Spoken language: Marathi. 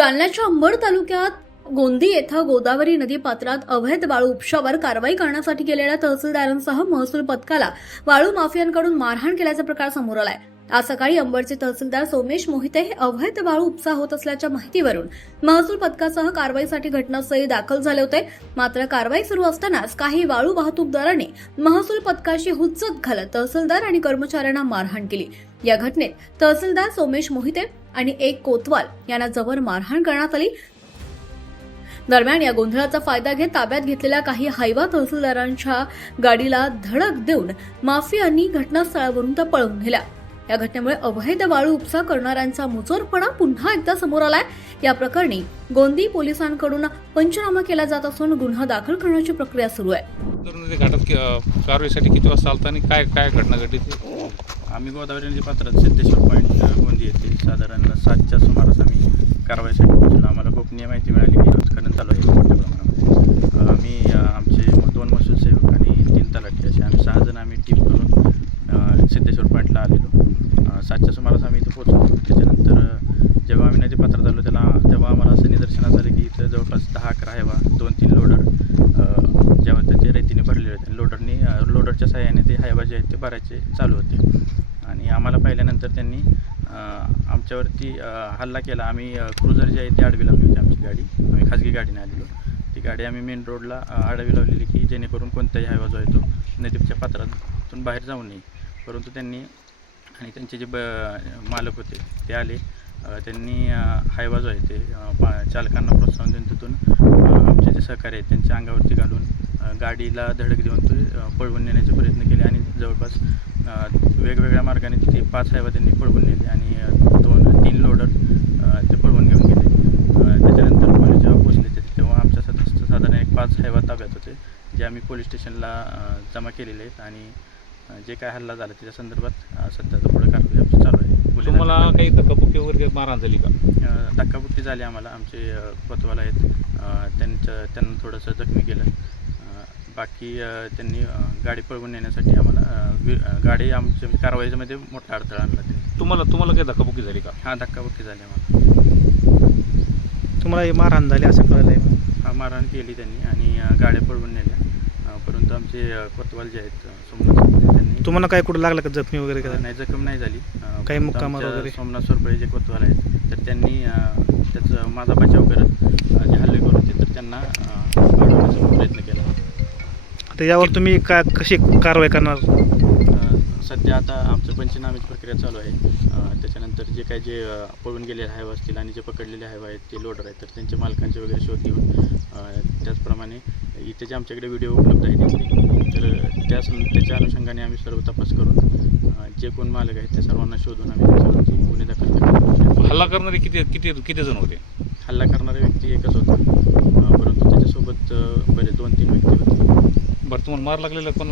जालन्याच्या अंबड तालुक्यात गोंदी येथे गोदावरी नदी पात्रात अवैध वाळू उपशावर कारवाई करण्यासाठी गेलेल्या तहसीलदारांसह महसूल पथकाला वाळू माफियांकडून मारहाण केल्याचा प्रकार समोर आलाय। आज सकाळी अंबडचे तहसीलदार सोमेश मोहिते हे अवैध वाळू उपसा होत असल्याच्या माहितीवरून महसूल पथकासह कारवाईसाठी घटनास्थळी दाखल झाले होते। मात्र कारवाई सुरू असतानाच काही वाळू वाहतूकदारांनी महसूल पथकाशी हुज्जत घालत तहसीलदार आणि कर्मचाऱ्यांना मारहाण केली। या घटनेत तहसीलदार सोमेश मोहिते आणि एक कोतवाल यांना जबर मारहाण करण्यात आली। दरम्यान या गोंधळाचा फायदा घेत ताब्यात घेतलेल्या काही हायवा तहसीलदारांच्या गाडीला धडक देऊन माफियांनी घटनास्थळावरून त्या पळवून नेल्या। या घटनेमुळे अवैध वाळू उपसा करणाऱ्यांचा मुजोरपणा पुन्हा एकदा समोर आलाय। या प्रकरणी गोंदी पोलिसांकडून पंचनामा केला जात असून गुन्हा दाखल करण्याची प्रक्रिया सुरू आहे। घाटात कारवाईसाठी किती वाजता आलता आणि काय काय घटना घडली? आम्ही गोदावरी नदी पात्रात सिद्धेश्वर पॉईंट गोंदी येथे साधारण 7च्या सुमारास आम्ही कारवाईसाठी पोहोचलो। आम्हाला गोपनीय माहिती मिळाली की खनन चालू आहे मोठ्या प्रमाणामध्ये। आम्ही आमचे 2 महसूल सेवक आणि 3 तलाठी असे आम्ही 6 जण आम्ही टीम करून सिद्धेश्वर पॉईंटला आलेलो। 7च्या सुमारास आम्ही इथं पोहोचलो। त्याच्यानंतर जेव्हा आम्ही नदी पात्रात आलो तेव्हा आम्हाला असं निदर्शनास आलं की इथं जवळपास 10-11 हायवा 2-3 लोडर जेव्हा ते रेतीने भरलेले होते लोडरच्या सहाय्याने ते हायवा जे आहेत ते भरायचे चालू होते आणि आम्हाला पाहिल्यानंतर त्यांनी आमच्यावरती हल्ला केला। आम्ही क्रुझर जी आहे ती आडवी लावली होती आमची गाडी, आम्ही खाजगी गाडीने आलेलो। ती गाडी आम्ही मेन रोडला आडवी लावलेली की जेणेकरून कोणताही हायवा जो आहे तो नदीच्या पात्रातून बाहेर जाऊ नये। परंतु त्यांनी आणि त्यांचे जे मालक होते ते आले, त्यांनी हायवा जो आहे ते चालकांना प्रोत्साहन देऊन तिथून आमचे जे सहकारी आहेत त्यांच्या अंगावरती घालून गाडीला धडक देऊन ते पळवून नेण्याचे प्रयत्न केले आणि जवळपास वेगवेगळ्या मार्गाने ते 5 हायवा त्यांनी पळवून नेले आणि 2-3 लोडर ते पळवून घेऊन गेले। त्याच्यानंतर पोलीस जेव्हा पोहोचले तेव्हा आमच्या साधारण एक 5 हायवा ताब्यात होते, जे आम्ही पोलीस स्टेशनला जमा केलेले आहेत आणि जे काय हल्ला झाला त्याच्या संदर्भात सध्याचा पुढे कारवाई आमची चालू आहे। तुम्हाला काही धक्काबुक्की वगैरे मारहाण झाली का? धक्काबुक्की झाली आम्हाला। आमचे कोतवाल आहेत, त्यांना थोडंसं जखमी केलं। बाकी त्यांनी गाडी पळवून नेण्यासाठी आम्हाला गाडी आमच्या कारवाईमध्ये मोठा अडथळा आणला त्यांनी। तुम्हाला काही धक्काबुक्की झाली का? हां, धक्काबुक्की झाली आम्हाला। तुम्हाला मारहाण झाली असं कळलं आहे? हां, मारहाण केली त्यांनी आणि गाड्या पळवून नेल्या। परंतु आमचे कोतवाल जे आहेत सोमनाथ त्यांनी तुम्हाला काय कुठं लागलं का? जखमी वगैरे का? नाही, जखम नाही झाली। काही मुक्कामार वगैरे? सोमनाथ सोरपळे जे कोतवाल आहेत तर त्यांनी त्याचं माझा बचाव करत जे हल्ले करून होते तर त्यांना अडवण्याचा प्रयत्न केला। तर यावर तुम्ही कशी कारवाई करणार? सध्या आता आमचं पंचनाम्याची प्रक्रिया चालू आहे। त्याच्यानंतर जे काही जे पळून गेलेले हायवा असतील आणि जे पकडलेले हायवा आहेत ते लोडर आहेत तर त्यांच्या मालकांचे वगैरे शोध घेऊन त्याचप्रमाणे इथे जे आमच्याकडे व्हिडिओ उपलब्ध आहेत तर त्याच्या अनुषंगाने आम्ही सर्व तपास करून जे कोण मालक आहेत त्या सर्वांना शोधून आम्ही त्याच्यावरती गुन्हे दाखल करतो। हल्ला करणारे किती जण होते? हल्ला करणारा व्यक्ती एकच होता, परंतु त्याच्यासोबत बरे 2-3 व्यक्ती होते। बरं, तुम्हाला मार लागलेला कोण?